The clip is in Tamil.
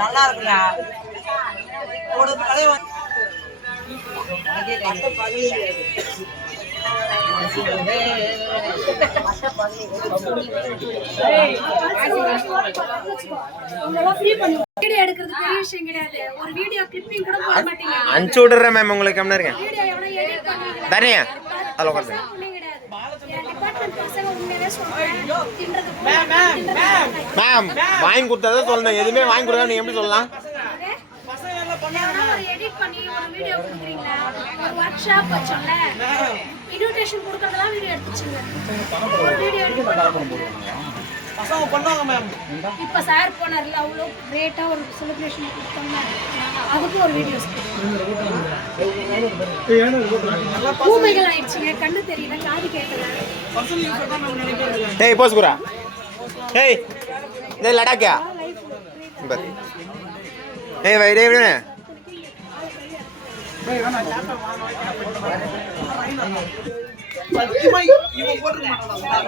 நல்லா இருக்குடா. அனுப்பிச்சு விடுறேன் மேம் உங்களுக்கு. கம்மியா இருக்கேன் தனியா அதில் உட்காந்து மேம் வாங்கி கொடுத்தா சொல்லணும். எதுவுமே வாங்கி கொடுத்தா நீங்க எப்படி சொல்லலாம்? இப்ப சார் போனார்ல அவ்வளோ கிரேட்டா ஒரு செலிப்ரேஷன் கொடுத்தாங்க. அதுக்கு ஒரு வீடியோஸ் பூமைகள் ஆயிடுச்சுங்க. கண்ணு தெரியல, காது கேட்கல. ஏய் போஸ் குரா. ஏய் இது லடாக்கியா? பர் ஏய் வை டேய் விடுனே. சத்தியமா இவன் போட்டுக்க மாட்டான்.